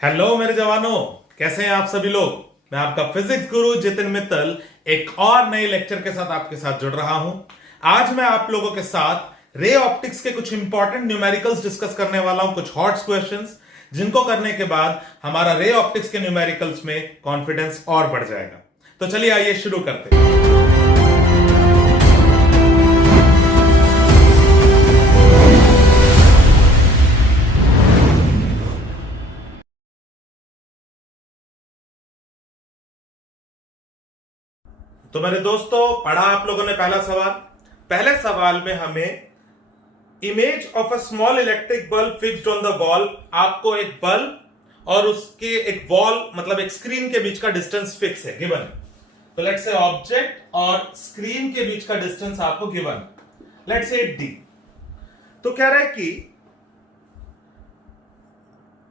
Hello मेरे जवानों, कैसे हैं आप सभी लोग। मैं आपका फिजिक्स गुरु जितिन मित्तल एक और नए लेक्चर के साथ आपके साथ जुड़ रहा हूं। आज मैं आप लोगों के साथ रे ऑप्टिक्स के कुछ इंपॉर्टेंट न्यूमेरिकल्स डिस्कस करने वाला हूं, कुछ हॉट क्वेश्चंस जिनको करने के बाद हमारा रे ऑप्टिक्स के न्यूमेरिकल्स में कॉन्फिडेंस और बढ़ जाएगा। तो चलिए आइए शुरू करते हैं। तो मेरे दोस्तों, पढ़ा आप लोगों ने पहला सवाल। पहले सवाल में हमें image of a small electric bulb fixed on the wall, आपको एक बल्ब और उसके एक वॉल मतलब एक स्क्रीन के बीच का डिस्टेंस फिक्स है, गिवन है। तो लेट्स से ऑब्जेक्ट और स्क्रीन के बीच का डिस्टेंस आपको गिवन, लेट्स से डी। तो कह रहा है कि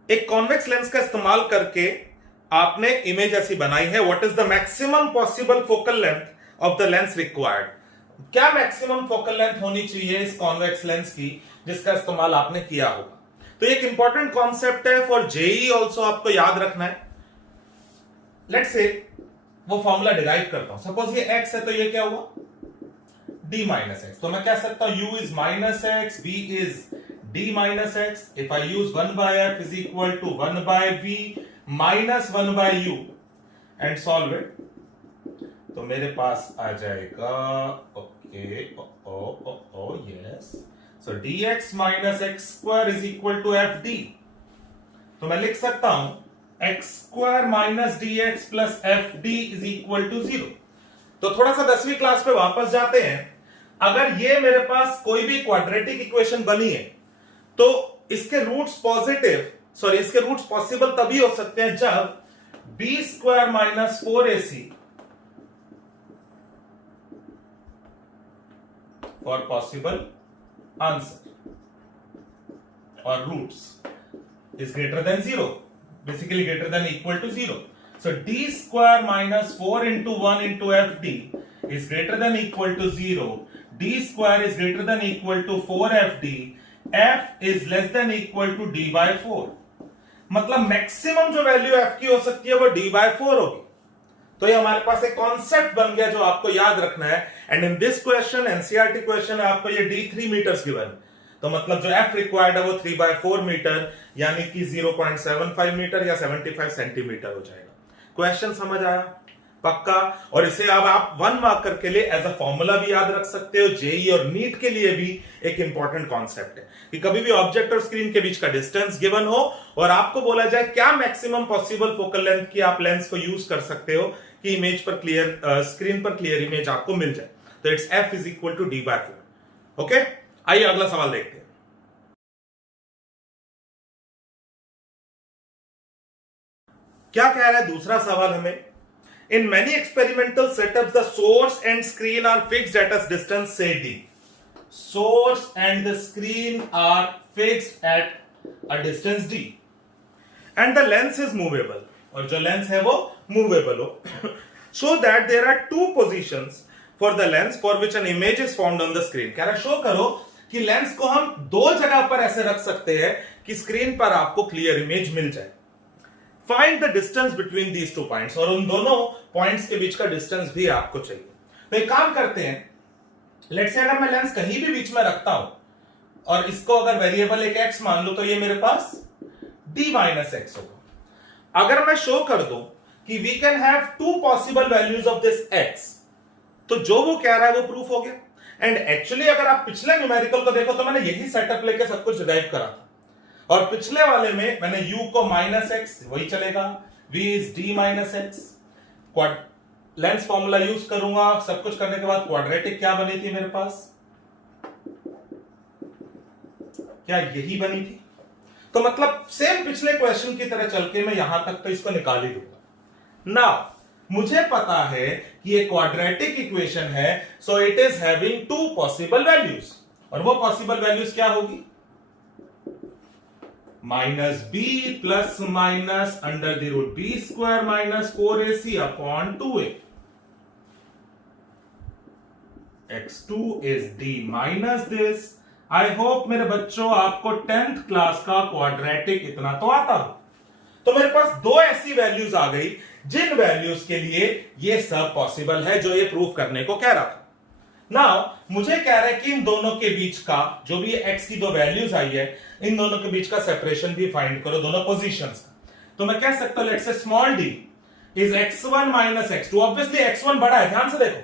एक कॉन्वेक्स लेंस का इस्तेमाल करके आपने इमेज ऐसी बनाई है। What is the maximum possible focal length of the lens required. क्या मैक्सिमम फोकल लेंथ होनी चाहिए इस कॉन्वेक्स लेंस की जिसका इस्तेमाल आपने किया होगा। तो एक इंपॉर्टेंट कॉन्सेप्ट है फॉर जेई ऑल्सो, आपको याद रखना है। लेट्स से वो फॉर्मूला डिराइव करता हूं। सपोज ये x है तो ये क्या हुआ, d माइनस एक्स। तो मैं कह सकता हूं u is minus x, v is d minus x. If I use 1 by f is equal to 1 by v minus 1 by u and solve it, तो मेरे पास आ जाएगा okay oh yes. So dx minus x square is equal to f d. तो मैं लिख सकता हूं x square minus d x plus f d is equal to 0। तो थोड़ा सा 10वीं क्लास पे वापस जाते हैं। अगर ये मेरे पास कोई भी क्वाड्रेटिक इक्वेशन बनी है तो इसके रूट्स इसके रूट्स पॉसिबल तभी हो सकते हैं जब b square minus 4ac for possible answer और roots is greater than 0, basically greater than equal to 0. So d square minus 4 into 1 into fd is greater than equal to 0. d square is greater than equal to 4fd. f is less than equal to d by 4. मतलब maximum जो value f की हो सकती है वो d by 4 होगी। तो ये हमारे पास एक कॉन्सेप्ट बन गया जो आपको याद रखना है। And in this question, NCERT question, आपको ये d 3 मीटर्स गिवन। तो मतलब जो f रिक्वायर्ड है वो 3/4 मीटर यानी कि 0.75 मीटर या 75 सेंटीमीटर हो जाएगा। क्वेश्चन समझ आया पक्का। और इसे अब आप 1 मार्कर के लिए एज अ फॉर्मूला भी याद रख सकते हो। जेई और नीट के लिए भी एक इंपॉर्टेंट कॉन्सेप्ट है कि कभी भी ऑब्जेक्ट और स्क्रीन के बीच का डिस्टेंस गिवन हो और आपको बोला जाए क्या मैक्सिमम पॉसिबल फोकल लेंथ की आप लेंस को यूज कर सकते हो कि इमेज पर क्लियर, स्क्रीन पर क्लियर इमेज आपको मिल जाए। तो it's f is equal to d by 4। Okay, आइए अगला सवाल देखते हैं। क्या कह रहा है दूसरा सवाल हमें। In many experimental setups the source and screen are fixed at a distance से d। Source and the screen are fixed at a distance d and the lens is movable, और जो लेंस है वो मूवेबल हो। So that there are two positions for the lens for which an image is found on the screen. कह रहा है show करो कि लेंस को हम दो जगह पर ऐसे रख सकते हैं कि स्क्रीन पर आपको क्लियर इमेज मिल जाए। Find the distance between these two points, और उन दोनों पॉइंट्स के बीच का डिस्टेंस भी आपको चाहिए। तो एक काम करते हैं, लेट्स से अगर मैं लेंस कहीं भी बीच में रखता हूं और इसको अगर वेरिएबल एक x मान लो तो ये मेरे पास d माइनस एक्स होगा। अगर मैं शो कर दूं कि we can have two possible values of this x, तो जो वो कह रहा है वो प्रूफ हो गया। एंड एक्चुअली अगर आप पिछले न्यूमेरिकल को देखो तो मैंने यही सेटअप लेके सब कुछ डिराइव करा था, और पिछले वाले में मैंने u को माइनस एक्स वही चलेगा, v is d minus x, lens formula use करूंगा। सब कुछ करने के बाद क्वाड्रेटिक क्या बनी थी मेरे पास, क्या यही बनी थी। तो मतलब सेम पिछले क्वेश्चन की तरह चल के मैं यहां तक तो इसको निकाल ही दूंगा ना। मुझे पता है कि ये क्वाड्रेटिक इक्वेशन है, so it is having two possible values, और वो पॉसिबल वैल्यूज क्या होगी, minus b plus minus under the root b square minus 4ac upon 2a। x2 is d minus this. I hope मेरे बच्चों आपको 10th class का quadratic इतना तो आता हो। तो मेरे पास दो ऐसी वैल्यूज आ गई जिन वैल्यूज के लिए ये सब पॉसिबल है जो ये प्रूव करने को कह रहा था। नाउ मुझे कह रहा है कि इन दोनों के बीच का जो भी x की दो वैल्यूज आई है, इन दोनों के बीच का सेपरेशन भी फाइंड करो, दोनों पोजीशंस का। तो मैं कह सकता हूं let's say small d is x1 minus x2। Obviously x1 बड़ा है, ध्यान से देखो,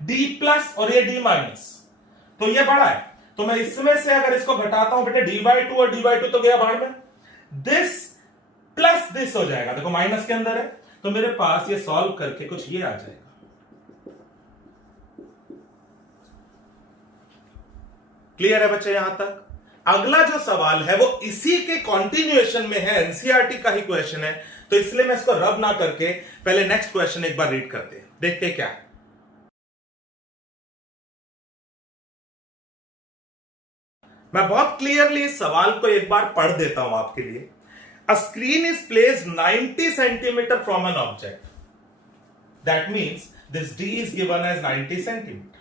d प्लस और ये d माइनस, तो ये बड़ा है। तो मैं इसमें से अगर इसको घटाता हूं बेटे d/2 और d/2 तो गया बाहर में, दिस प्लस दिस हो जाएगा, देखो माइनस के अंदर है, तो मेरे पास ये सॉल्व करके कुछ ये आ जाएगा। क्लियर है बच्चे यहां तक? अगला जो सवाल है वो इसी के कंटिन्यूएशन में है, एनसीईआरटी का ही क्वेश्चन है, तो इसलिए मैं इसको रब ना करके पहले नेक्स्ट क्वेश्चन एक बार रीड करते हैं, देखते क्या है। मैं बहुत क्लियरली इस सवाल को एक बार पढ़ देता हूं आपके लिए। A screen is placed 90 centimetre from an object, that means this d is given as 90 centimeter.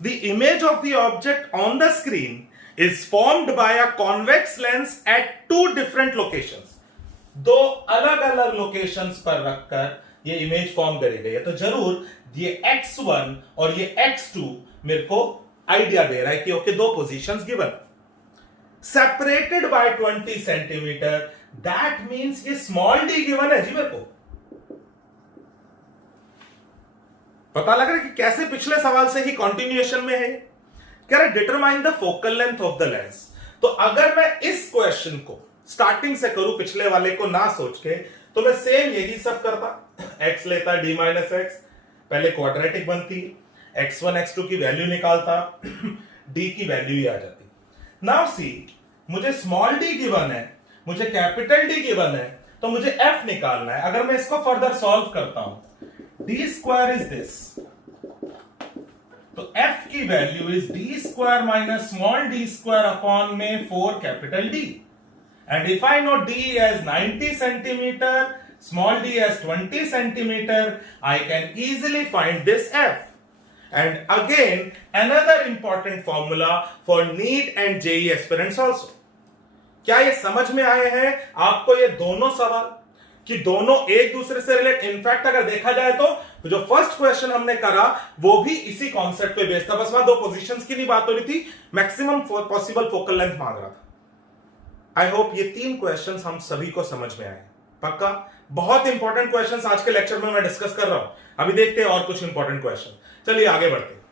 The image of the object on the screen is formed by a convex lens at two different locations. दो अलग अलग locations पर रखकर ये image form करी गई है, तो जरूर ये x1 और ये x2 मेरे को आइडिया दे रहा है कि ओके दो positions given, separated by 20 centimetre, that means ये स्मॉल d गिवन है जी मेरे को। पता लग रहा है कि कैसे पिछले सवाल से ही कंटिन्यूएशन में है। कह रहा है determine the focal length of the lens. तो अगर मैं इस क्वेश्चन को स्टार्टिंग से करूं पिछले वाले को ना सोच के, तो मैं सेम यही सब करता, x लेता d माइनस एक्स, पहले क्वाड्रेटिक बनती, x1 x2 की वैल्यू निकालता, d की वैल्यू ही आ जाती। नाउ सी, मुझे स्मॉल d गिवन है, मुझे कैपिटल D गिवन है, तो मुझे f निकालना है। अगर मैं इसको फर्दर सॉल्व करता हूं, d स्क्वायर इज दिस, तो f की value is d square minus small d square upon में 4 capital D, and if I know d as 90 centimetre, small d as 20 centimeter, I can easily find this f. And again, another important formula for NEET and JEE aspirants also. क्या ये समझ में आए हैं आपको ये दोनों सवाल कि दोनों एक दूसरे से रिलेट? इनफैक्ट अगर देखा जाए तो जो फर्स्ट क्वेश्चन हमने करा वो भी इसी कॉन्सेप्ट पे बेस्ड था, बस वहां दो पोजीशंस की नहीं बात हो रही थी, मैक्सिमम पॉसिबल फोकल लेंथ मांग रहा था। आई होप ये तीन क्वेश्चंस हम सभी को समझ में आए। पक्का? बहुत इंपॉर्टेंट क्वेश्चंस आज के लेक्चर में मैं डिस्कस कर रहा हूं। अभी देखते हैं और कुछ इंपॉर्टेंट क्वेश्चन। चलिए आगे बढ़ते हैं।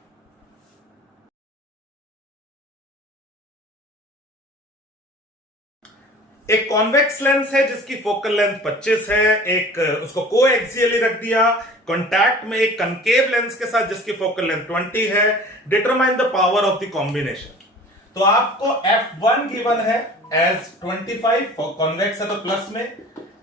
एक कॉन्वेक्स लेंस है जिसकी फोकल लेंथ 25 है, एक उसको कोएक्सियली रख दिया, कॉन्टैक्ट में एक कनकेव लेंस के साथ जिसकी फोकल लेंथ 20 है। Determine the power of the combination. तो आपको f1 गिवन है एज 25, कॉन्वेक्स है तो प्लस में,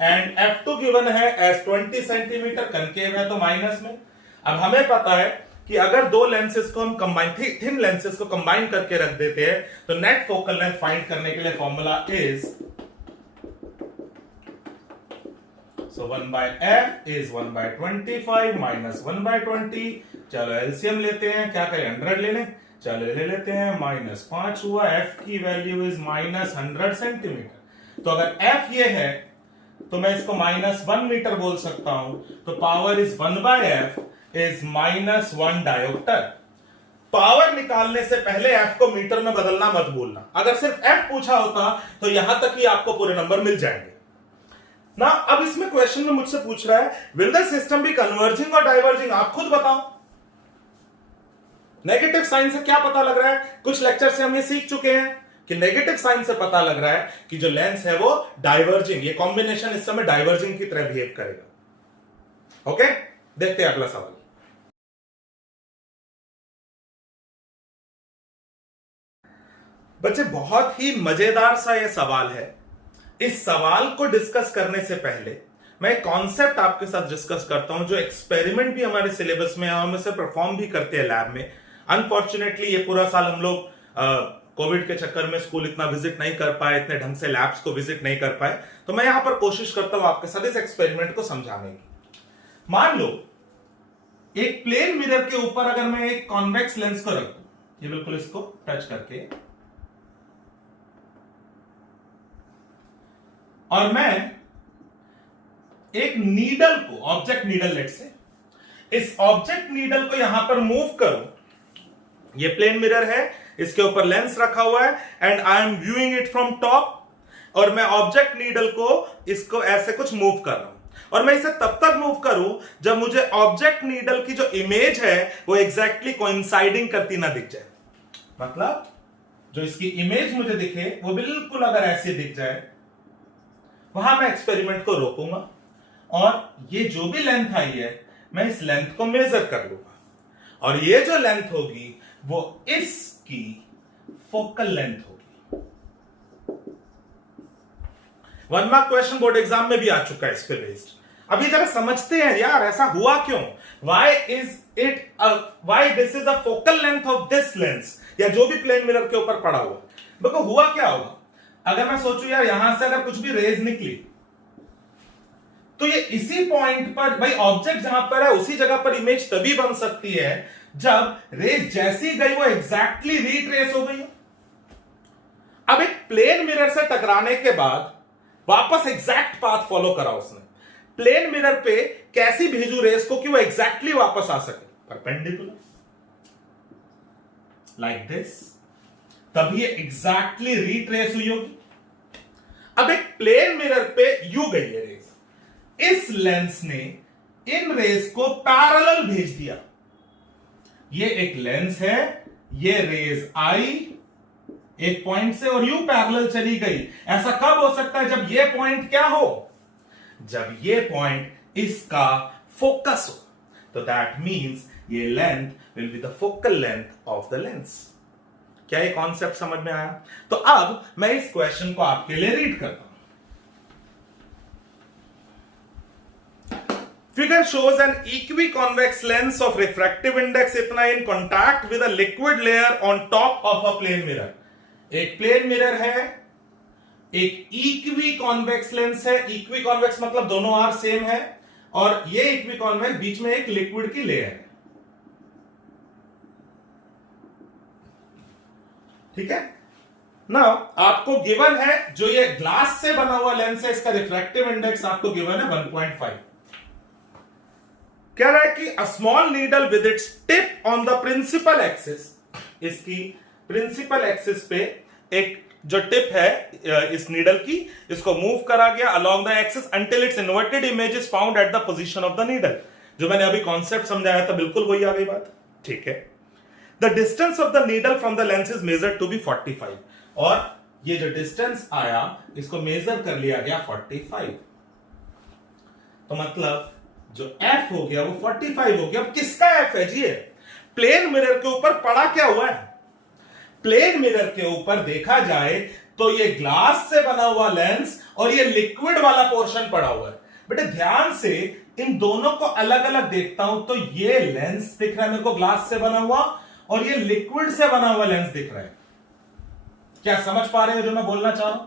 एंड f2 गिवन है एज 20 सेंटीमीटर, कनकेव है तो माइनस में। अब हमें पता है कि अगर दो लेंसेज को हम कंबाइन, थिन लेंसेज को कंबाइन करके रख देते हैं, तो नेट फोकल लेंथ फाइंड करने के लिए formula is So 1 by f is 1 by 25 minus 1 by 20। चलो एलसीएम लेते हैं, क्या करें 100 ले लें, चलो ले लेते हैं, माइनस 5 हुआ, f की वैल्यू इज माइनस 100 सेंटीमीटर। तो अगर f ये है तो मैं इसको माइनस 1 मीटर बोल सकता हूं, तो power is 1 by f is minus 1 dioptre. Power निकालने से पहले f को मीटर में बदलना मत भूलना। अगर सिर्फ f पूछा होता तो यहां तक ही आपको पूरे नंबर मिल जाएंगे ना। अब इसमें क्वेश्चन में मुझसे पूछ रहा है will the system be converging और डाइवर्जिंग? आप खुद बताओ। नेगेटिव साइन से क्या पता लग रहा है? कुछ लेक्चर से हम ये सीख चुके हैं कि नेगेटिव साइन से पता लग रहा है कि जो लेंस है वो डाइवर्जिंग, ये कॉम्बिनेशन इस समय डाइवर्जिंग की तरह बिहेव करेगा। ओके, देखते हैं अगला सवाल। बच्चे बहुत ही मजेदार सा ये सवाल है। इस सवाल को डिस्कस करने से पहले मैं एक कॉन्सेप्ट आपके साथ डिस्कस करता हूं जो एक्सपेरिमेंट भी हमारे सिलेबस में है, हम इसे परफॉर्म भी करते हैं लैब में। अनफॉर्चुनेटली ये पूरा साल हम लोग कोविड के चक्कर में स्कूल इतना विजिट नहीं कर पाए, इतने ढंग से लैब्स को विजिट नहीं कर पाए, तो मैं यहां पर कोशिश करता हूं आपके साथ इस एक्सपेरिमेंट को समझाने की। मान लो एक प्लेन मिरर के ऊपर अगर मैं एक कॉन्वेक्स लेंस को रख दूं, ये बिल्कुल इसको टच करके, और मैं एक नीडल को, ऑब्जेक्ट नीडल लेट से, इस ऑब्जेक्ट नीडल को यहां पर मूव करूं, ये प्लेन मिरर है, इसके ऊपर लेंस रखा हुआ है and I am viewing it from top, और मैं ऑब्जेक्ट नीडल को इसको ऐसे कुछ मूव कर रहा हूं, और मैं इसे तब तक मूव करूं जब मुझे ऑब्जेक्ट नीडल की जो इमेज है वो एग्जैक्टली कोइंसाइडिंग करती ना दिख जाए। मतलब जो इसकी इमेज मुझे दिखे वो बिल्कुल अगर ऐसे दिख जाए, वहां मैं एक्सपेरिमेंट को रोकूंगा और ये जो भी लेंथ आई है मैं इस लेंथ को मेजर कर लूंगा, और ये जो लेंथ होगी वो इसकी फोकल लेंथ होगी। 1 मार्क क्वेश्चन बोर्ड एग्जाम में भी आ चुका है इस पे बेस्ड। अभी जरा समझते हैं यार ऐसा हुआ क्यों, why this is the focal length of this lens, या जो भी प्लेन मिरर के ऊपर पड़ा हुआ। देखो हुआ क्या होगा, अगर मैं सोचूं यार यहां से अगर कुछ भी रेज निकली तो ये इसी पॉइंट पर, भाई ऑब्जेक्ट जहां पर है उसी जगह पर इमेज तभी बन सकती है जब रेज जैसी गई वो एग्जैक्टली रीट्रेस हो गई। अब एक प्लेन मिरर से टकराने के बाद वापस एग्जैक्ट पाथ फॉलो करा उसने, प्लेन मिरर पे कैसी भेजू रेस को कि वो एग्जैक्टली वापस आ सके, परपेंडिकुलर लाइक दिस, तभी एग्जैक्टली रीट्रेस हुई होगी। अब एक प्लेन मिरर पे यू गई है रेस, इस लेंस ने इन रेस को पैरेलल भेज दिया, ये एक लेंस है, ये रेस आई एक पॉइंट से और यू पैरेलल चली गई। ऐसा कब हो सकता है, जब ये पॉइंट क्या हो, जब ये पॉइंट इसका फोकस हो, तो दैट मींस ये length will be the focal length of the lens. क्या ये कॉन्सेप्ट समझ में आया? तो अब मैं इस क्वेश्चन को आपके लिए रीड करता हूं। Figure shows an equiconvex lens of refractive index इतना in contact with a liquid layer on top of a plane mirror। एक प्लेन मिरर है, एक इक्विकॉन्वेक्स लेंस है, इक्विकॉन्वेक्स मतलब दोनों आर सेम है, और ये इक्विकॉन्वेक्स बीच में एक लिक्विड की लेयर है, ठीक है ना। आपको गिवन है जो ये ग्लास से बना हुआ लेंस है, इसका रिफ्रैक्टिव इंडेक्स आपको गिवन है 1.5। कह रहा है कि a small needle with its tip on the principal axis, इसकी प्रिंसिपल एक्सिस पे एक जो टिप है इस नीडल की, इसको मूव करा गया along the axis until it's inverted image is found at the position of the needle. जो मैंने अभी कॉन्सेप्ट समझाया था बिल्कुल वही आ गई बात, ठीक है। The distance of the needle from the lens is measured to be 45, और ये जो डिस्टेंस आया इसको मेजर कर लिया गया 45, तो मतलब जो f हो गया वो 45 हो गया। अब किसका f है जी? प्लेन मिरर के ऊपर पड़ा क्या हुआ है, प्लेन मिरर के ऊपर देखा जाए तो ये ग्लास से बना हुआ लेंस और ये लिक्विड वाला पोर्शन पड़ा हुआ है। बेटे ध्यान से इन दोनों को अलग अलग देखता हूं तो ये लेंस दिख रहा है मेरे को ग्लास से बना हुआ, और ये लिक्विड से बना हुआ लेंस दिख रहा है। क्या समझ पा रहे हो जो मैं बोलना चाह रहा हूं?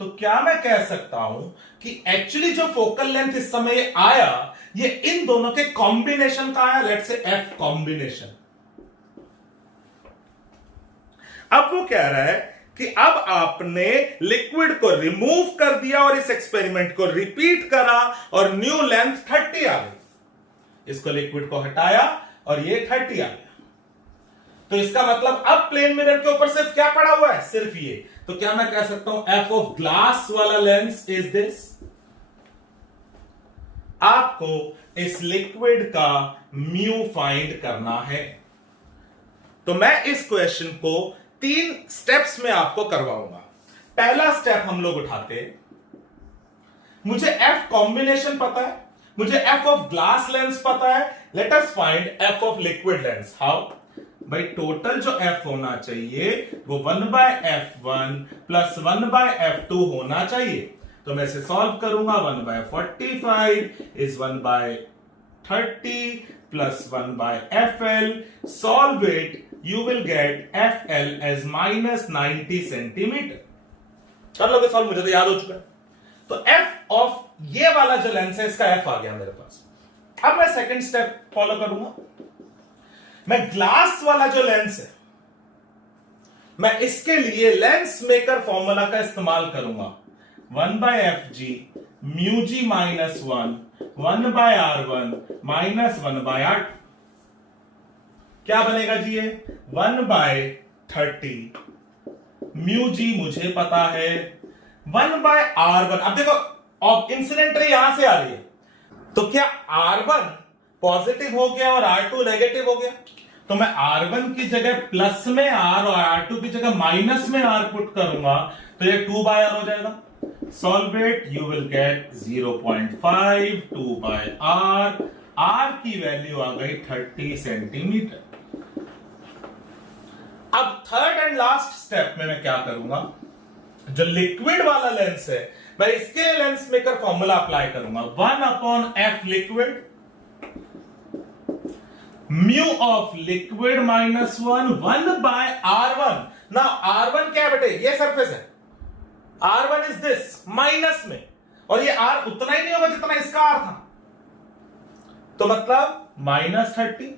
तो क्या मैं कह सकता हूं कि एक्चुअली जो फोकल लेंथ इस समय आया ये इन दोनों के कॉम्बिनेशन का आया, लेट्स से एफ कॉम्बिनेशन। अब वो कह रहा है कि अब आपने लिक्विड को रिमूव कर दिया और इस एक्सपेरिमेंट को रिपीट करा और न्यू लेंथ 30 आ गई। इसको लिक्विड को हटाया और ये 30 आ गया, तो इसका मतलब अब प्लेन मिरर के ऊपर सिर्फ क्या पड़ा हुआ है, सिर्फ ये। तो क्या मैं कह सकता हूं एफ ऑफ ग्लास वाला लेंस इज दिस। आपको इस लिक्विड का म्यू फाइंड करना है, तो मैं इस क्वेश्चन को 3 स्टेप्स में आपको करवाऊंगा। पहला स्टेप हम लोग उठाते, मुझे एफ कॉम्बिनेशन पता है, मुझे एफ ऑफ ग्लास लेंस पता है, let us find F of liquid lens. How? भाई टोटल जो f होना चाहिए वो 1/f1 प्लस 1/f2 होना चाहिए। तो मैं इसे सॉल्व करूंगा, 1/45 is 1/30 plus 1/fl। Solve it, you will get fl as -90 centimetre. कर लोगे सॉल्व, मुझे तो याद हो चुका है। तो f ऑफ ये वाला जो लेंस है इसका f आ गया मेरे पास। अब मैं सेकंड स्टेप फॉलो करूंगा, मैं ग्लास वाला जो लेंस है मैं इसके लिए लेंस मेकर फॉर्मूला का इस्तेमाल करूंगा, 1/fg mu G minus 1 minus 1/r2। क्या बनेगा जी ये 1/30। म्यू जी मुझे पता है 1/r1। अब देखो अब इंसिडेंट रे यहां से आ रही है, तो क्या R1 पॉजिटिव हो गया और R2 नेगेटिव हो गया? तो मैं R1 की जगह प्लस में R और R2 की जगह माइनस में R पुट करूंगा तो ये 2/r हो जाएगा। Solve it, you will get 0.5 2/r। R की वैल्यू आ गई 30 सेंटीमीटर। अब थर्ड एंड लास्ट स्टेप में मैं क्या करूंगा, जो लिक्विड वाला लेंस है मैं इसके लेंस मेकर फॉर्मूला अप्लाई करूंगा। 1/f liquid, mu of liquid minus 1/r1। ना R1 क्या है बेटे, ये सरफेस है, R1 इज दिस माइनस में, और ये R उतना ही नहीं होगा जितना इसका R था, तो मतलब -30,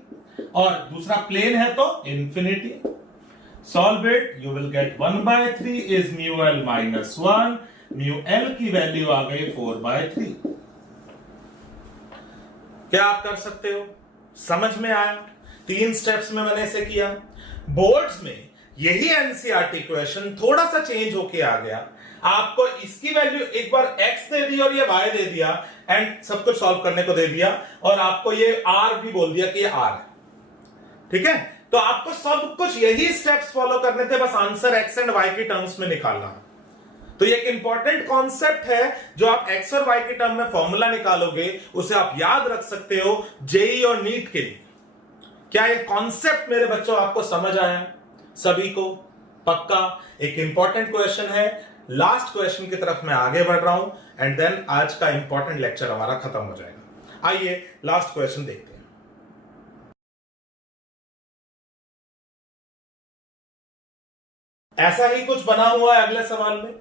और दूसरा प्लेन है तो infinity. Solve it, you will get 1/3 is mu l minus 1। mu l की वैल्यू आ गई 4/3। क्या आप कर सकते हो? समझ में आया? 3 स्टेप्स में मैंने इसे किया। बोर्ड्स में यही एनसीईआरटी क्वेश्चन थोड़ा सा चेंज होके आ गया। आपको इसकी वैल्यू एक बार x दे दी और ये y दे दिया एंड सब कुछ सॉल्व करने को दे दिया, और आपको ये r भी बोल दिया कि ये r है। ठीक है, तो आपको सब कुछ यही स्टेप्स फॉलो करने थे, बस आंसर x एंड y की टर्म्स में निकालना। तो ये एक इंपॉर्टेंट कॉन्सेप्ट है, जो आप x और y के टर्म में फॉर्मूला निकालोगे उसे आप याद रख सकते हो जेई और नीट के लिए। क्या ये कॉन्सेप्ट मेरे बच्चों आपको समझ आया? सभी को पक्का? एक इंपॉर्टेंट क्वेश्चन है, लास्ट क्वेश्चन की तरफ मैं आगे बढ़ रहा हूं एंड देन आज का इंपॉर्टेंट लेक्चर हमारा खत्म हो जाएगा। आइए लास्ट क्वेश्चन देखते हैं। ऐसा ही कुछ बना हुआ है अगले सवाल में।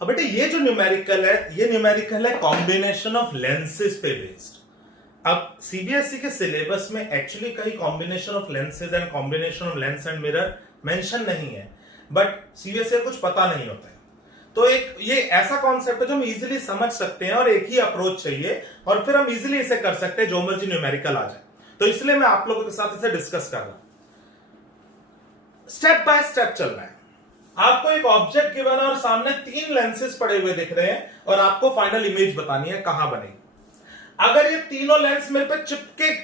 अब बेटे ये जो न्यूमेरिकल है, ये न्यूमेरिकल है कॉम्बिनेशन ऑफ लेंसेज पे बेस्ड। अब सीबीएसई के सिलेबस में एक्चुअली कहीं combination of lenses and combination of lens and mirror mention नहीं है, बट सीबीएसई को कुछ पता नहीं होता है। तो एक ये ऐसा कॉन्सेप्ट है जो हम इजीली समझ सकते हैं, और एक ही अप्रोच चाहिए और फिर हम इजीली इसे कर सकते हैं जो मर्जी न्यूमेरिकल आ जाए। तो इसलिए मैं आप लोगों के साथ इसे डिस्कस कर रहा हूं। स्टेप बाय स्टेप चलना है। आपको एक ऑब्जेक्ट गिवन है और सामने 3 लेंसेज पड़े हुए दिख रहे हैं, और आपको फाइनल इमेज बतानी है कहां बनेगी। अगर ये तीनों लेंस मेरे पे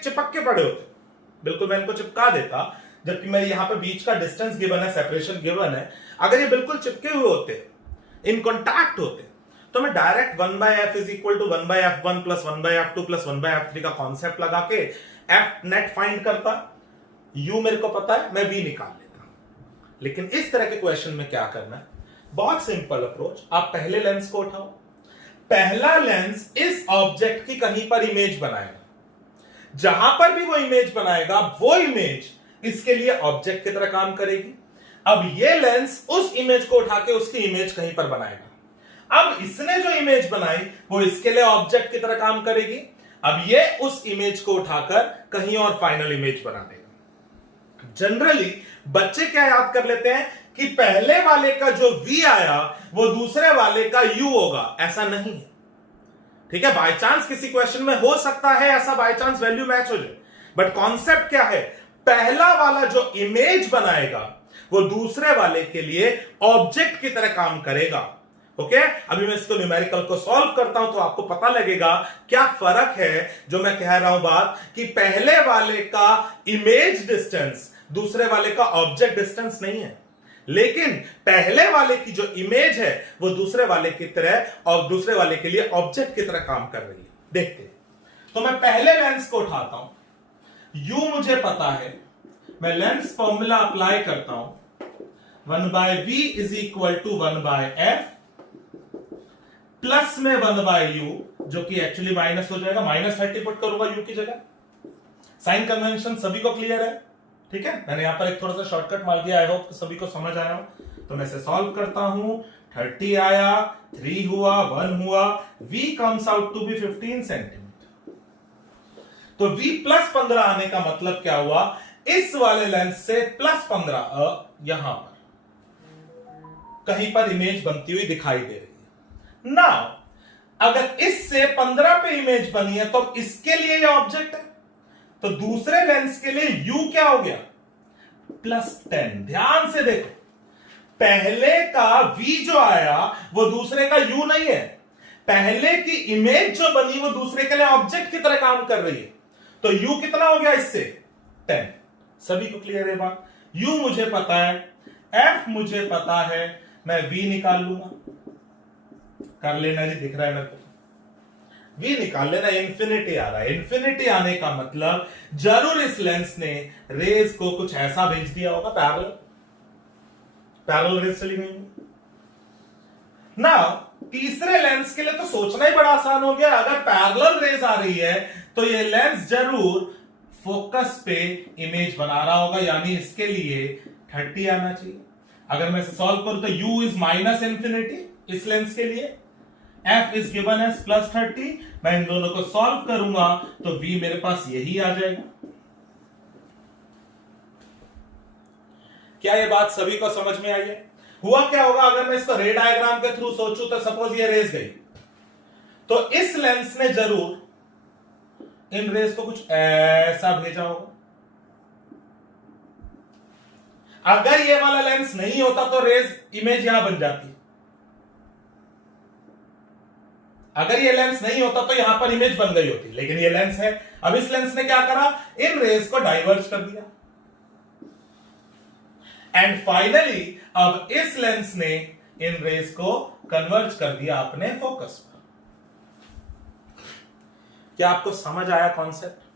चिपक के पड़े होते, बिल्कुल मैं इनको चिपका देता, जबकि मैं यहां पे बीच का डिस्टेंस गिवन है, सेपरेशन गिवन है, अगर ये बिल्कुल चिपके हुए होते, इन कॉन्टैक्ट होते, तो मैं direct 1/f is equal to 1/f1 plus 1/f2 plus 1/f3 का कॉन्सेप्ट लगा के f नेट फाइंड करता। u मेरे को पता है, मैं v निकाल लेता। लेकिन इस तरह के क्वेश्चन में क्या करना है, बहुत सिंपल अप्रोच। आप पहले लेंस को उठाओ, पहला लेंस इस ऑब्जेक्ट की कहीं पर इमेज बनाएगा, जहां पर भी वो इमेज बनाएगा वो इमेज इसके लिए ऑब्जेक्ट की तरह काम करेगी। अब ये लेंस उस इमेज को उठा के उसकी इमेज कहीं पर बनाएगा। अब इसने जो इमेज बनाई वो इसके लिए ऑब्जेक्ट की तरह काम करेगी। अब ये उस इमेज को उठाकर कहीं और फाइनल इमेज बना देगा। जनरली बच्चे क्या याद कर लेते हैं कि पहले वाले का जो v आया वो दूसरे वाले का u होगा, ऐसा नहीं है। ठीक है, बाय चांस किसी क्वेश्चन में हो सकता है ऐसा, बाय चांस वैल्यू मैच हो जाए, बट कॉन्सेप्ट क्या है, पहला वाला जो इमेज बनाएगा वो दूसरे वाले के लिए ऑब्जेक्ट की तरह काम करेगा। ओके, अभी मैं इसको न्यूमेरिकल को सॉल्व करता हूं तो आपको पता लगेगा क्या फर्क है जो मैं कह रहा हूं बात, कि पहले वाले का इमेज डिस्टेंस दूसरे वाले का ऑब्जेक्ट डिस्टेंस नहीं है, लेकिन पहले वाले की जो इमेज है वो दूसरे वाले की तरह और दूसरे वाले के लिए ऑब्जेक्ट की तरह काम कर रही है। देखते हैं, तो मैं पहले लेंस को उठाता हूं, u मुझे पता है, मैं लेंस फॉर्मूला अप्लाई करता हूं, 1/v is equal to 1/f plus में 1/u, जो कि एक्चुअली माइनस हो जाएगा, -30 पुट करूंगा u की जगह। साइन कन्वेंशन सभी को क्लियर है? ठीक है, मैंने यहां पर एक थोड़ा सा शॉर्टकट मार दिया, आई होप सभी को समझ आया हो। तो मैं इसे सॉल्व करता हूं, 30 आया, 3 हुआ, 1 हुआ, v comes out to be 15 centimetre. तो v प्लस 15 आने का मतलब क्या हुआ, इस वाले लेंस से प्लस 15 यहां पर कहीं पर इमेज बनती हुई दिखाई दे रही है। नाउ अगर इससे 15 पे इमेज बनी है तो इसके लिए यह ऑब्जेक्ट है, तो दूसरे लेंस के लिए u क्या हो गया, +10। ध्यान से देखो, पहले का v जो आया वो दूसरे का u नहीं है, पहले की इमेज जो बनी वो दूसरे के लिए ऑब्जेक्ट की तरह काम कर रही है, तो u कितना हो गया इससे, 10। सभी को क्लियर है बात? u मुझे पता है, f मुझे पता है, मैं v निकाल लूंगा, कर लेना जी, दिख रहा है मेरे को, v निकाल लेना। इंफिनिटी आ रहा है, इंफिनिटी आने का मतलब जरूर इस लेंस ने रेज को कुछ ऐसा भेज दिया होगा, पैरेलल रेज चली गई ना। तीसरे लेंस के लिए तो सोचना ही बड़ा आसान हो गया, अगर पैरेलल रेज आ रही है तो ये लेंस जरूर फोकस पे इमेज बना रहा होगा, यानी इसके लिए 30 आना चाहिए। अगर मैं इसे सॉल्व करूं तो u इज -इंफिनिटी इस लेंस के लिए, f इज गिवन एज +30, मैं इन दोनों को सॉल्व करूंगा तो v मेरे पास यही आ जाएगा। क्या ये बात सभी को समझ में आई है? हुआ क्या होगा अगर मैं इसको रे डायग्राम के थ्रू सोचूं, तो सपोज ये रेज गई, तो इस लेंस ने जरूर इन रेज को कुछ ऐसा भेजा होगा। अगर ये वाला लेंस नहीं होता तो रेज इमेज यहां बन जाती, अगर ये लेंस नहीं होता तो यहां पर इमेज बन गई होती, लेकिन ये लेंस है। अब इस लेंस ने क्या करा, इन रेज को डाइवर्ज कर दिया, एंड फाइनली अब इस लेंस ने इन रेज को कन्वर्ज कर दिया अपने फोकस पर। क्या आपको समझ आया कॉन्सेप्ट?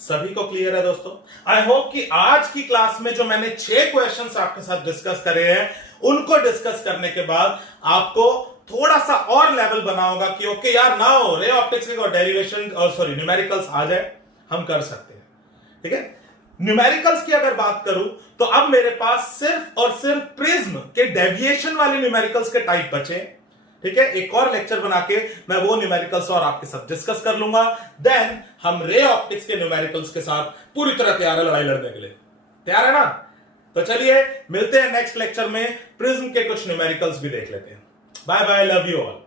सभी को क्लियर है दोस्तों? आई होप कि आज की क्लास में जो मैंने 6 क्वेश्चंस आपके साथ डिस्कस करे हैं, उनको डिस्कस करने के बाद आपको थोड़ा सा और लेवल बना होगा कि ओके यार, नाउ रे ऑप्टिक्स के डेरिवेशन और सॉरी न्यूमेरिकल्स आ जाए, हम कर सकते हैं। ठीक है, न्यूमेरिकल्स की अगर बात करूं तो अब मेरे पास सिर्फ और सिर्फ प्रिज्म के डेविएशन वाले न्यूमेरिकल्स के टाइप बचे। ठीक है, एक और लेक्चर बना के मैं वो न्यूमेरिकल्स और आपके साथ डिस्कस कर लूंगा, देन हम रे ऑप्टिक्स के न्यूमेरिकल्स के साथ पूरी तरह तैयार है लड़ाई लड़ने के लिए। तैयार है ना? तो चलिए मिलते हैं नेक्स्ट लेक्चर में, प्रिज्म के कुछ न्यूमेरिकल्स भी देख लेते हैं। Bye bye, love you all.